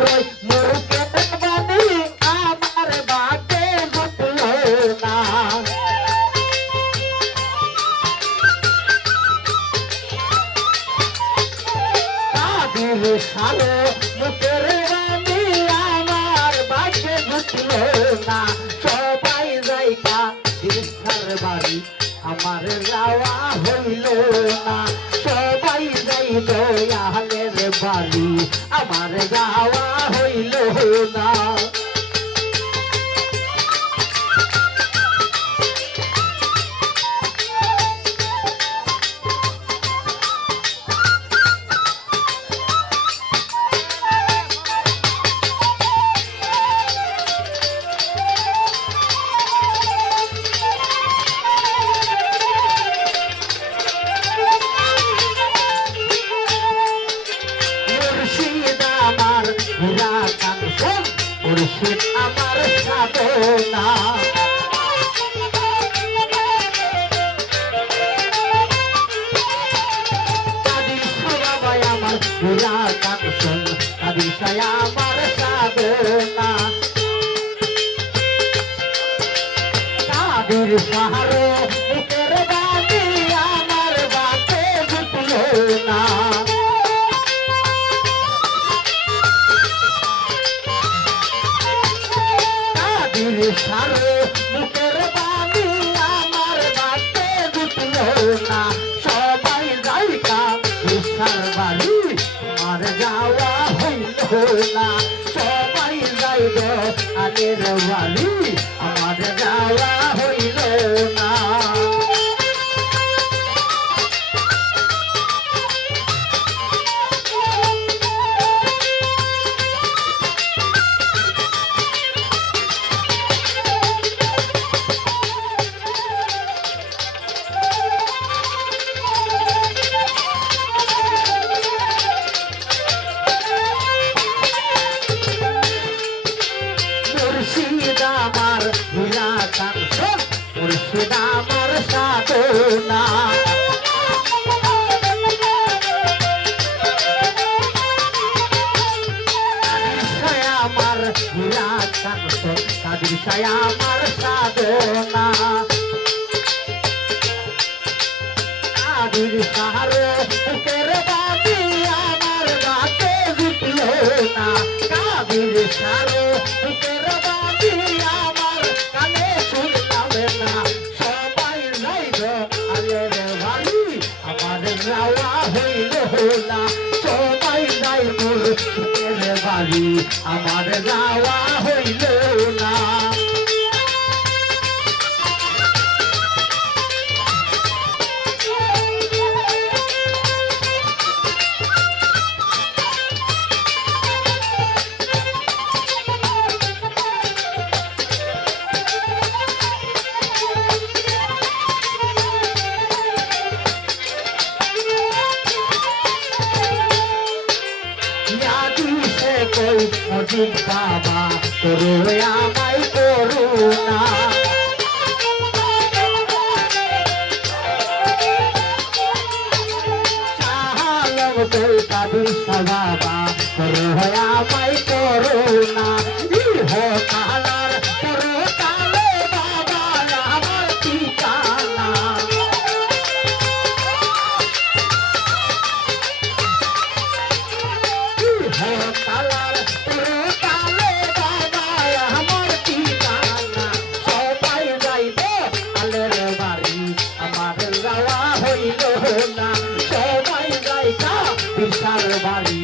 আর ওই মুখের বাণী আমার বাগে জুটলো না। কাদির সালো মুখের বাণী আমার বাগে জুটলো না। সবাই যাই কাদির সার বাড়ি আমার যাওয়া হইল না। সবাই যাই দয়ালের বাড়ি আমার যাওয়া হইল না। মুর্শিদ আমার সাধনা কাদির সবাই আমার পুরা কাঞ্চন কাদির সায়া আমার সাধনা কাদির সাহারো মুখের বাণী আমার বাতে জুটলো না। সারে মুখের বাণী আমার বাতে জুটলো না। সবাই যাইকা সার বাড়ি আমার যাওয়া হইল না। সবাই যাইব আগের বাড়ি আমার যাওয়া হইল না। মুর্শিদ আমার হীরা কাঞ্চন মুর্শিদ আমার সাধনা আমার হীরা কাঞ্চন কাদির সায়া আমার সাধনা কাদির সাহারে মুখের বাণী আমার বাতে জুটলো না। কাদির সাহারে মুখের বাণী আমার কানে শুনলাম না। সবাই যাইব আগের বাড়ি আমার যাওয়া হইল না। সবাই যাই মুর্শিদের বাড়ি আমার যাওয়া হইল না। মজিদ বাবা করো আমায় করুণা চাহালম তোর কাদির বাবা করো আমায় করুণা ইহ কালার করো কালে বাবা আমার ঠিকানা ইহ কালার আমার যাওয়া হইল না। সবাই যাই বিশাল বাড়ি